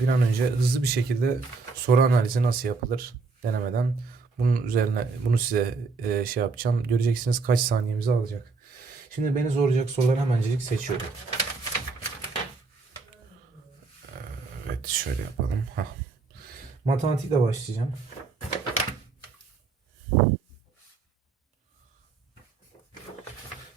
Bir an önce hızlı bir şekilde soru analizi nasıl yapılır denemeden bunun üzerine bunu size e, şey yapacağım. Göreceksiniz kaç saniyemizi alacak. Şimdi beni zorlayacak soruları hemencecik seçiyorum. Evet şöyle yapalım. Hah. Matematikle başlayacağım.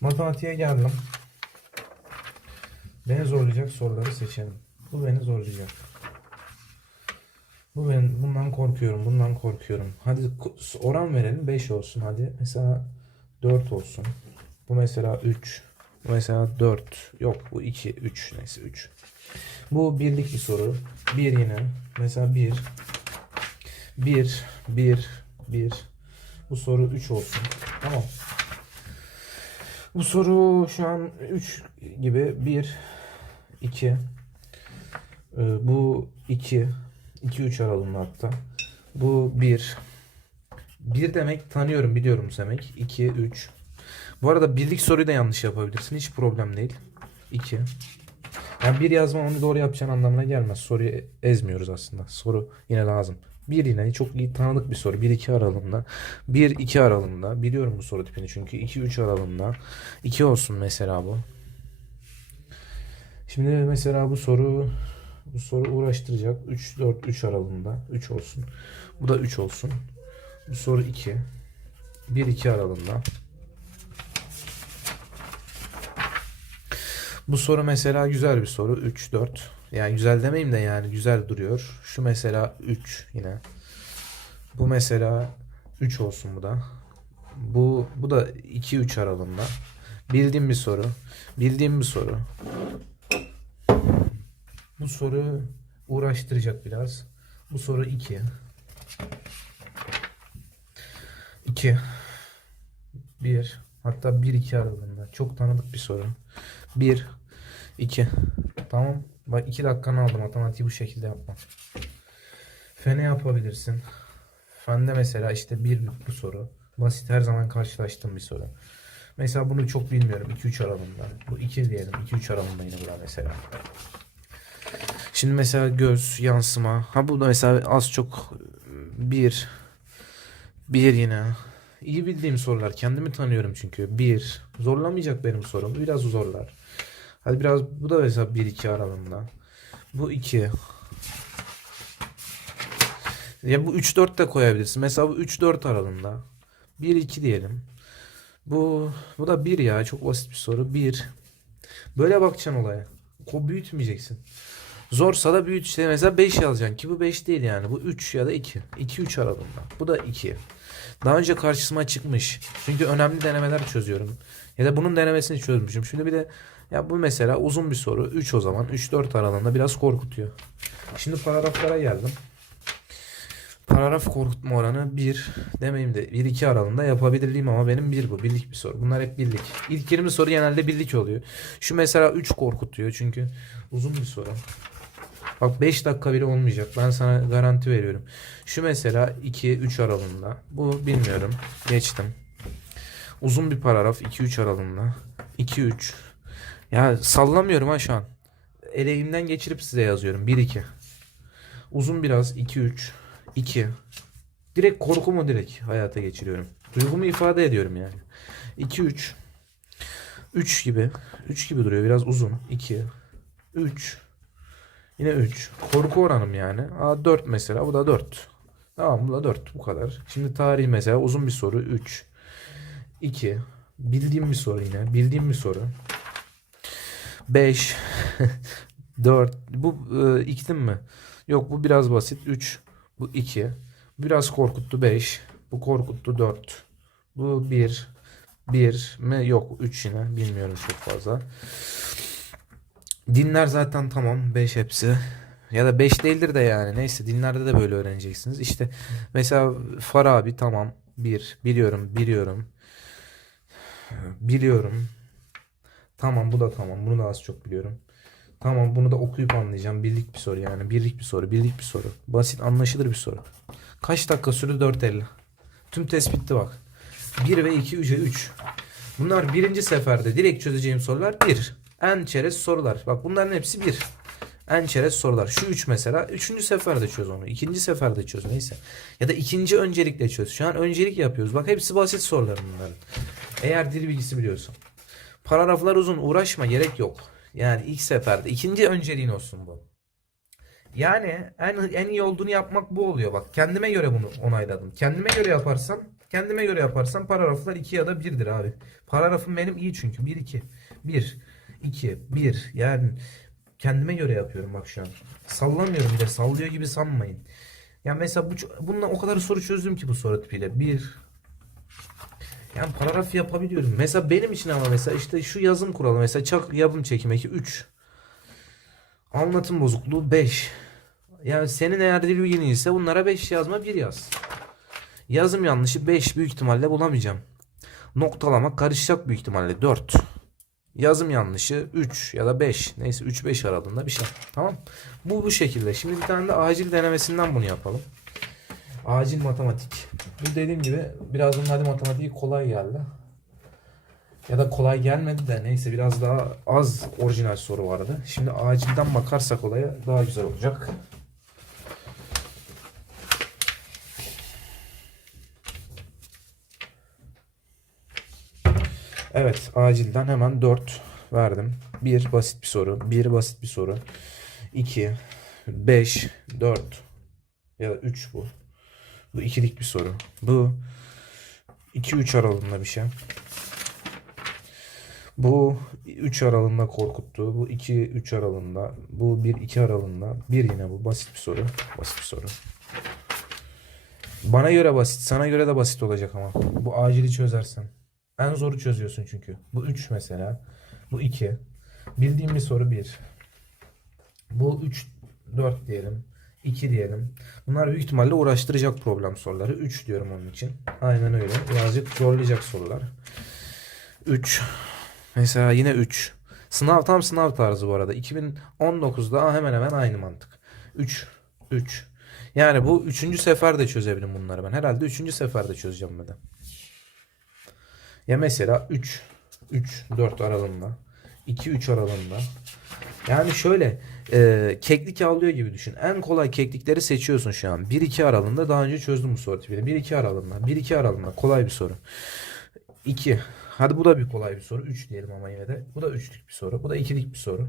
Matematiğe geldim. Beni zorlayacak soruları seçelim. Bu beni zorlayacak. Bu ben bundan korkuyorum. Bundan korkuyorum. Hadi oran verelim 5 olsun hadi. Mesela 4 olsun. Bu mesela 3. Bu mesela 4. Yok bu 2 3 neyse 3. Bu birlik bir soru. 1 yine. Mesela 1 1 1 1 Bu soru 3 olsun. Tamam. Bu soru şu an 3 gibi 1 2 Ee, bu 2 2 3 aralığında hatta. Bu 1 1 demek tanıyorum biliyorum demek. 2 3 Bu arada birlik soruyu da yanlış yapabilirsin. Hiç problem değil. 2 yani bir yazma onu doğru yapacağın anlamına gelmez. Soruyu ezmiyoruz aslında. Soru yine lazım. Bir yine çok iyi tanıdık bir soru. 1-2 aralığında. 1-2 aralığında. Biliyorum bu soru tipini çünkü. 2-3 aralığında. 2 olsun mesela bu. Şimdi mesela bu soru bu soru uğraştıracak. 3 4 3 aralığında 3 olsun. Bu da 3 olsun. Bu soru 2. 1 2 aralığında. Bu soru mesela güzel bir soru. 3 4. Yani güzel demeyeyim de yani güzel duruyor. Şu mesela 3 yine. Bu mesela 3 olsun bu da. Bu bu da 2 3 aralığında. Bildiğim bir soru. Bildiğim bir soru. Bu soru uğraştıracak biraz. Bu soru 2. 2. 1. Hatta 1-2 aralığında. Çok tanıdık bir soru. 1. 2. Tamam. Bak 2 dakikanı aldım matematiği bu şekilde yapma. Fene yapabilirsin. Fende mesela işte bir bu soru. Basit her zaman karşılaştığım bir soru. Mesela bunu çok bilmiyorum. 2-3 aralığında. Bu 2 diyelim. 2-3 aralığında yine burada mesela. Şimdi mesela göz yansıma. Ha bu da mesela az çok bir bir yine. İyi bildiğim sorular. Kendimi tanıyorum çünkü. Bir. Zorlamayacak benim sorum. Biraz zorlar. Hadi biraz bu da mesela 1-2 aralığında. Bu 2. Ya bu 3-4 de koyabilirsin. Mesela bu 3-4 aralığında. 1-2 diyelim. Bu bu da 1 ya. Çok basit bir soru. 1. Böyle bakacaksın olaya. Ko büyütmeyeceksin. Zorsa da büyüt işte mesela 5 yazacaksın ki bu 5 değil yani. Bu 3 ya da 2. 2-3 aralığında. Bu da 2. Daha önce karşısıma çıkmış. Çünkü önemli denemeler çözüyorum. Ya da bunun denemesini çözmüşüm. Şimdi bir de ya bu mesela uzun bir soru. 3 o zaman. 3-4 aralığında biraz korkutuyor. Şimdi paragraflara geldim. Paragraf korkutma oranı 1 demeyeyim de 1-2 aralığında yapabilirliğim ama benim 1 bu. Birlik bir soru. Bunlar hep birlik. İlk 20 soru genelde birlik oluyor. Şu mesela 3 korkutuyor çünkü uzun bir soru. Bak 5 dakika bile olmayacak. Ben sana garanti veriyorum. Şu mesela 2-3 aralığında. Bu bilmiyorum. Geçtim. Uzun bir paragraf 2-3 aralığında. 2-3. Ya sallamıyorum ha şu an. Eleğimden geçirip size yazıyorum. 1-2. Uzun biraz 2-3. 2. Direkt korkumu direkt hayata geçiriyorum. Duygumu ifade ediyorum yani. 2-3. 3 gibi. 3 gibi duruyor. Biraz uzun. 2. 3. Yine 3. Korku oranım yani. Aa, 4 mesela. Bu da 4. Tamam bu da 4. Bu kadar. Şimdi tarih mesela uzun bir soru. 3. 2. Bildiğim bir soru yine. Bildiğim bir soru. 5. 4. Bu e, iklim mi? Yok bu biraz basit. 3. Bu 2. Biraz korkuttu 5. Bu korkuttu 4. Bu 1. 1 mi? Yok 3 yine. Bilmiyorum çok fazla. Dinler zaten tamam 5 hepsi. Ya da 5 değildir de yani. Neyse dinlerde de böyle öğreneceksiniz. İşte mesela Farabi tamam 1. Biliyorum biliyorum. Biliyorum. Tamam bu da tamam. Bunu da az çok biliyorum. Tamam bunu da okuyup anlayacağım. Birlik bir soru yani. Birlik bir soru. Birlik bir soru. Basit anlaşılır bir soru. Kaç dakika sürdü 4.50. Tüm tespitti bak. 1 ve 2 3'e 3. Bunlar birinci seferde direkt çözeceğim sorular 1. En çerez sorular. Bak bunların hepsi 1. En çerez sorular. Şu üç mesela. Üçüncü seferde çöz onu. ikinci seferde çöz neyse. Ya da ikinci öncelikle çöz. Şu an öncelik yapıyoruz. Bak hepsi basit sorular bunların. Eğer dil bilgisi biliyorsun. Paragraflar uzun uğraşma gerek yok. Yani ilk seferde. ikinci önceliğin olsun bu. Yani en, en iyi olduğunu yapmak bu oluyor. Bak kendime göre bunu onayladım. Kendime göre yaparsam kendime göre yaparsam paragraflar 2 ya da 1'dir abi. Paragrafım benim iyi çünkü. 1 2. 1 2 1 yani kendime göre yapıyorum bak şu an. Sallamıyorum bir de sallıyor gibi sanmayın. Ya mesela bu bununla o kadar soru çözdüm ki bu soru tipiyle. 1 yani paragraf yapabiliyorum. Mesela benim için ama mesela işte şu yazım kuralı mesela çak yapım çekim eki 3. Anlatım bozukluğu 5. Yani senin eğer dil bilgin ise bunlara 5 yazma 1 yaz. Yazım yanlışı 5 büyük ihtimalle bulamayacağım. Noktalama karışacak büyük ihtimalle 4. Yazım yanlışı 3 ya da 5. Neyse 3-5 aralığında bir şey. Tamam. Bu bu şekilde. Şimdi bir tane de acil denemesinden bunu yapalım. Acil matematik. Bu dediğim gibi biraz bunlarda matematik kolay geldi. Ya da kolay gelmedi de neyse biraz daha az orijinal soru vardı. Şimdi acilden bakarsak olaya daha güzel olacak. Evet acilden hemen 4 verdim. 1 basit bir soru. 1 basit bir soru. 2 5 4 ya da 3 bu. Bu ikilik bir soru. Bu 2-3 aralığında bir şey. Bu 3 aralığında korkuttu. Bu 2-3 aralığında. Bu 1-2 aralığında. Bir yine bu. Basit bir soru. Basit bir soru. Bana göre basit. Sana göre de basit olacak ama. Bu acili çözersen. En zoru çözüyorsun çünkü. Bu 3 mesela. Bu 2. Bildiğim bir soru 1. Bu 3 4 diyelim. 2 diyelim. Bunlar büyük ihtimalle uğraştıracak problem soruları. 3 diyorum onun için. Aynen öyle. Birazcık zorlayacak sorular. 3. Mesela yine 3. Sınav tam sınav tarzı bu arada. 2019'da hemen hemen aynı mantık. 3. 3. Yani bu üçüncü seferde çözebilirim bunları ben. Herhalde üçüncü seferde çözeceğim ben de. Ya mesela 3, 3, 4 aralığında. 2, 3 aralığında. Yani şöyle e, keklik avlıyor gibi düşün. En kolay keklikleri seçiyorsun şu an. 1-2 aralığında daha önce çözdüm bu soru tipini. 1-2 aralığında. 1-2 aralığında kolay bir soru. 2. Hadi bu da bir kolay bir soru. 3 diyelim ama yine de. Bu da 3'lük bir soru. Bu da 2'lik bir soru.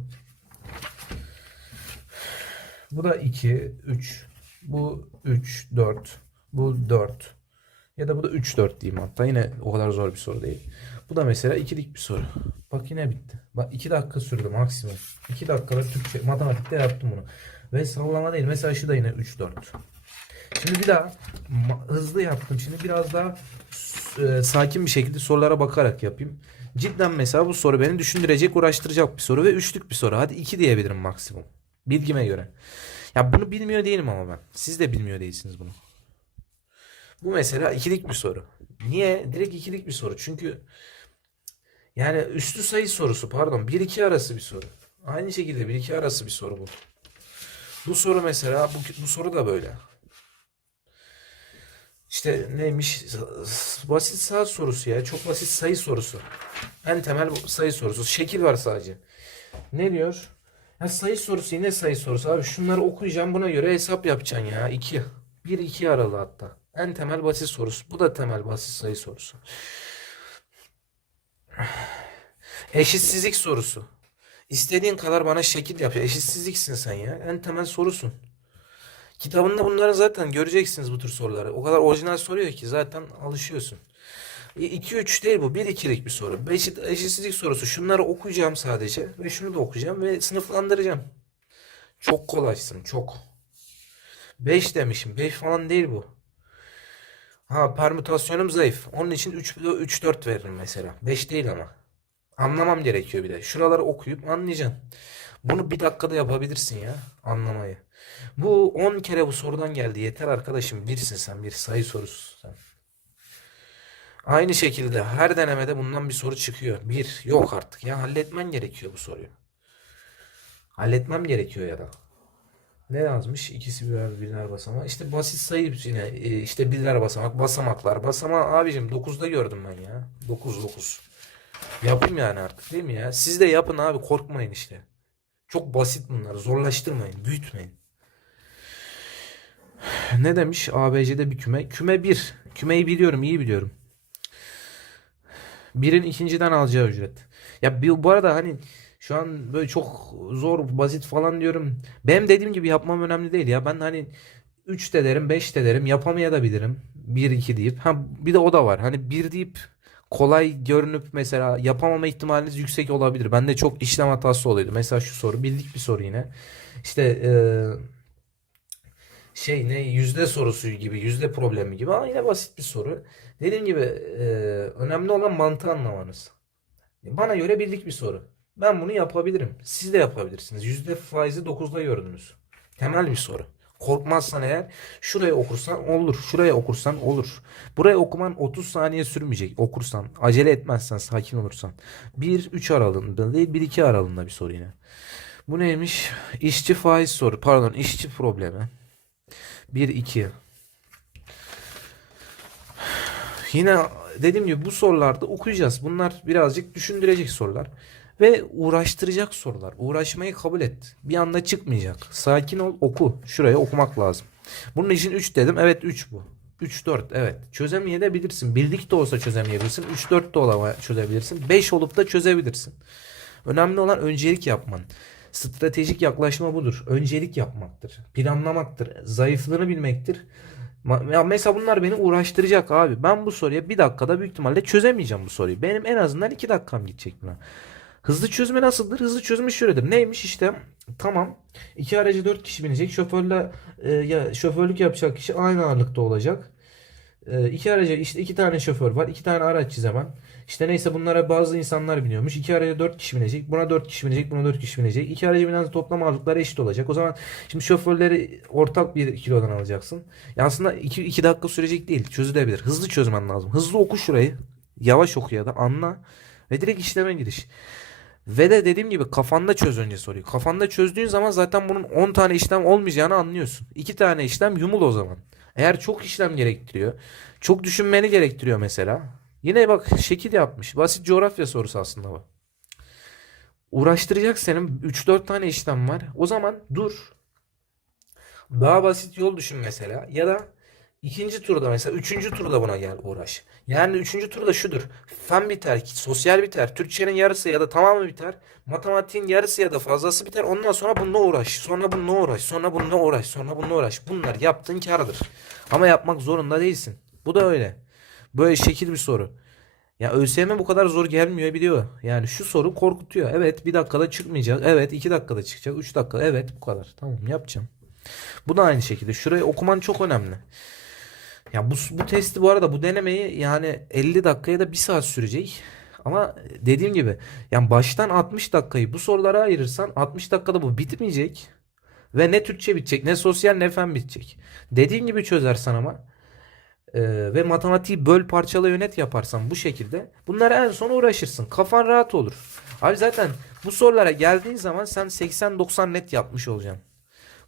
Bu da 2, 3. Bu 3, 4. Bu 4. Ya da bu da 3, 4 diyeyim hatta. Yine o kadar zor bir soru değil. Bu da mesela 2'lik bir soru. Bak yine bitti. Bak 2 dakika sürdü maksimum. 2 dakikada Türkçe, matematikte yaptım bunu. Ve sallama değil. Mesela şu da yine 3, 4. Şimdi bir daha hızlı yaptım. Şimdi biraz daha e, sakin bir şekilde sorulara bakarak yapayım. Cidden mesela bu soru beni düşündürecek, uğraştıracak bir soru ve üçlük bir soru. Hadi iki diyebilirim maksimum. Bilgime göre. Ya bunu bilmiyor değilim ama ben. Siz de bilmiyor değilsiniz bunu. Bu mesela ikilik bir soru. Niye? Direkt ikilik bir soru. Çünkü yani üstü sayı sorusu pardon 1-2 arası bir soru. Aynı şekilde 1-2 arası bir soru bu. Bu soru mesela bu, bu soru da böyle. İşte neymiş? Basit saat sorusu ya. Çok basit sayı sorusu. En temel sayı sorusu. Şekil var sadece. Ne diyor? Ya sayı sorusu yine sayı sorusu. Abi şunları okuyacağım buna göre hesap yapacaksın ya. 2. 1 2 aralı hatta. En temel basit sorusu. Bu da temel basit sayı sorusu. Eşitsizlik sorusu. İstediğin kadar bana şekil yap. Eşitsizliksin sen ya. En temel sorusun. Kitabında bunları zaten göreceksiniz bu tür soruları. O kadar orijinal soruyor ki zaten alışıyorsun. 2-3 değil bu. 1-2'lik bir soru. Eşit, eşitsizlik sorusu. Şunları okuyacağım sadece. Ve şunu da okuyacağım ve sınıflandıracağım. Çok kolaysın. Çok. 5 demişim. 5 falan değil bu. Ha permütasyonum zayıf. Onun için 3 3 4 veririm mesela. 5 değil ama. Anlamam gerekiyor bir de. Şuraları okuyup anlayacaksın. Bunu bir dakikada yapabilirsin ya anlamayı. Bu 10 kere bu sorudan geldi. Yeter arkadaşım. Birsin sen. Bir sayı sorusu sen. Aynı şekilde her denemede bundan bir soru çıkıyor. Bir yok artık. Ya halletmen gerekiyor bu soruyu. Halletmem gerekiyor ya da. Ne yazmış? İkisi birer biner basamak. İşte basit sayı yine e, işte birler basamak, basamaklar. Basamağı abicim 9'da gördüm ben ya. 9 9. Yapayım yani artık değil mi ya? Siz de yapın abi korkmayın işte. Çok basit bunlar. Zorlaştırmayın. Büyütmeyin. Ne demiş? ABC'de bir küme. Küme 1. Kümeyi biliyorum. iyi biliyorum. Birin ikinciden alacağı ücret. Ya bu arada hani şu an böyle çok zor, basit falan diyorum. Benim dediğim gibi yapmam önemli değil ya. Ben hani 3 de derim, 5 de derim. Yapamaya da bilirim. 1 2 deyip. Ha bir de o da var. Hani 1 deyip kolay görünüp mesela yapamama ihtimaliniz yüksek olabilir. Bende çok işlem hatası oluyordu. Mesela şu soru bildik bir soru yine. İşte eee, şey ne yüzde sorusu gibi yüzde problemi gibi ama yine basit bir soru. Dediğim gibi eee, önemli olan mantığı anlamanız. Bana göre bildik bir soru. Ben bunu yapabilirim. Siz de yapabilirsiniz. Yüzde faizi 9'da gördünüz. Temel bir soru. Korkmazsan eğer şuraya okursan olur. Şuraya okursan olur. Buraya okuman 30 saniye sürmeyecek. Okursan, acele etmezsen, sakin olursan. 1-3 aralığında değil 1-2 aralığında bir soru yine. Bu neymiş? İşçi faiz soru. Pardon, işçi problemi. 1-2. Yine dediğim gibi bu sorularda okuyacağız. Bunlar birazcık düşündürecek sorular. Ve uğraştıracak sorular. Uğraşmayı kabul et. Bir anda çıkmayacak. Sakin ol, oku. Şuraya okumak lazım. Bunun için 3 dedim. Evet 3 bu. 3 4 evet. Çözemeyebilirsin. Bildik de olsa çözemeyebilirsin. 3 4 de olama çözebilirsin. 5 olup da çözebilirsin. Önemli olan öncelik yapman. Stratejik yaklaşma budur. Öncelik yapmaktır. Planlamaktır. Zayıflığını bilmektir. Ya mesela bunlar beni uğraştıracak abi. Ben bu soruya bir dakikada büyük ihtimalle çözemeyeceğim bu soruyu. Benim en azından iki dakikam gidecek buna. Hızlı çözme nasıldır? Hızlı çözümü şöyledir. Neymiş işte tamam. iki aracı dört kişi binecek. Şoförle e, ya şoförlük yapacak kişi aynı ağırlıkta olacak. E, iki araca işte iki tane şoför var. iki tane araç çizemem. İşte neyse bunlara bazı insanlar biniyormuş. İki araca dört kişi binecek. Buna dört kişi binecek. Buna dört kişi binecek. İki araca binen toplam ağırlıkları eşit olacak. O zaman şimdi şoförleri ortak bir kilodan alacaksın. Ya aslında iki, iki dakika sürecek değil. Çözülebilir. Hızlı çözmen lazım. Hızlı oku şurayı. Yavaş oku ya da anla. Ve direkt işleme giriş. Ve de dediğim gibi kafanda çöz önce soruyu. Kafanda çözdüğün zaman zaten bunun 10 tane işlem olmayacağını anlıyorsun. 2 tane işlem yumul o zaman. Eğer çok işlem gerektiriyor, çok düşünmeni gerektiriyor mesela. Yine bak şekil yapmış. Basit coğrafya sorusu aslında bu. Uğraştıracak senin 3-4 tane işlem var. O zaman dur. Daha basit yol düşün mesela. Ya da ikinci turda mesela üçüncü turda buna gel uğraş. Yani üçüncü turda şudur. Fen biter, sosyal biter, Türkçenin yarısı ya da tamamı biter. Matematiğin yarısı ya da fazlası biter. Ondan sonra bununla uğraş. Sonra bununla uğraş. Sonra bununla uğraş. Sonra bununla uğraş. Bunlar yaptığın kârdır. Ama yapmak zorunda değilsin. Bu da öyle. Böyle şekil bir soru. Ya ÖSYM bu kadar zor gelmiyor biliyor. Yani şu soru korkutuyor. Evet bir dakikada çıkmayacak. Evet iki dakikada çıkacak. Üç dakika. Evet bu kadar. Tamam yapacağım. Bu da aynı şekilde. Şurayı okuman çok önemli. Ya bu, bu testi bu arada bu denemeyi yani 50 dakikaya da 1 saat sürecek. Ama dediğim gibi yani baştan 60 dakikayı bu sorulara ayırırsan 60 dakikada bu bitmeyecek. Ve ne Türkçe bitecek ne sosyal ne fen bitecek. Dediğim gibi çözersen ama e, ve matematiği böl parçala yönet yaparsan bu şekilde bunlara en son uğraşırsın. Kafan rahat olur. Abi zaten bu sorulara geldiğin zaman sen 80-90 net yapmış olacaksın.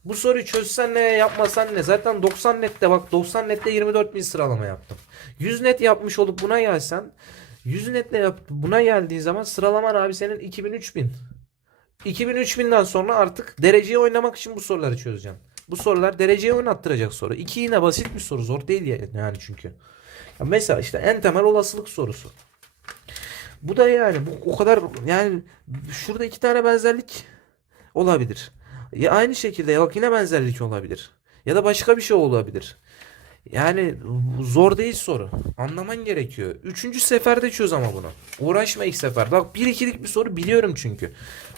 Bu soruyu çözsen ne yapmasan ne? Zaten 90 nette bak 90 nette 24 bin sıralama yaptım. 100 net yapmış olup buna gelsen 100 netle yap buna geldiğin zaman sıralaman abi senin 2000-3000. 2000-3000'den sonra artık dereceyi oynamak için bu soruları çözeceğim. Bu sorular dereceyi oynattıracak soru. 2 yine basit bir soru. Zor değil ya- yani çünkü. Ya mesela işte en temel olasılık sorusu. Bu da yani bu o kadar yani şurada iki tane benzerlik olabilir. Ya aynı şekilde bak yine benzerlik olabilir. Ya da başka bir şey olabilir. Yani zor değil soru. Anlaman gerekiyor. Üçüncü seferde çöz ama bunu. Uğraşma ilk sefer. Bak bir ikilik bir soru biliyorum çünkü.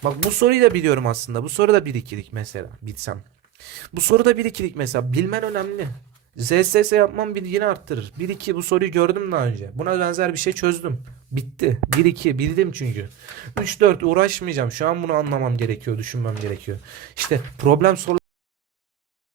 Bak bu soruyu da biliyorum aslında. Bu soru da bir ikilik mesela bitsem. Bu soru da bir ikilik mesela. Bilmen önemli. ZSS yapmam bilgini arttırır. 1-2 bu soruyu gördüm daha önce. Buna benzer bir şey çözdüm. Bitti. 1-2 bildim çünkü. 3-4 uğraşmayacağım. Şu an bunu anlamam gerekiyor, düşünmem gerekiyor. İşte problem soru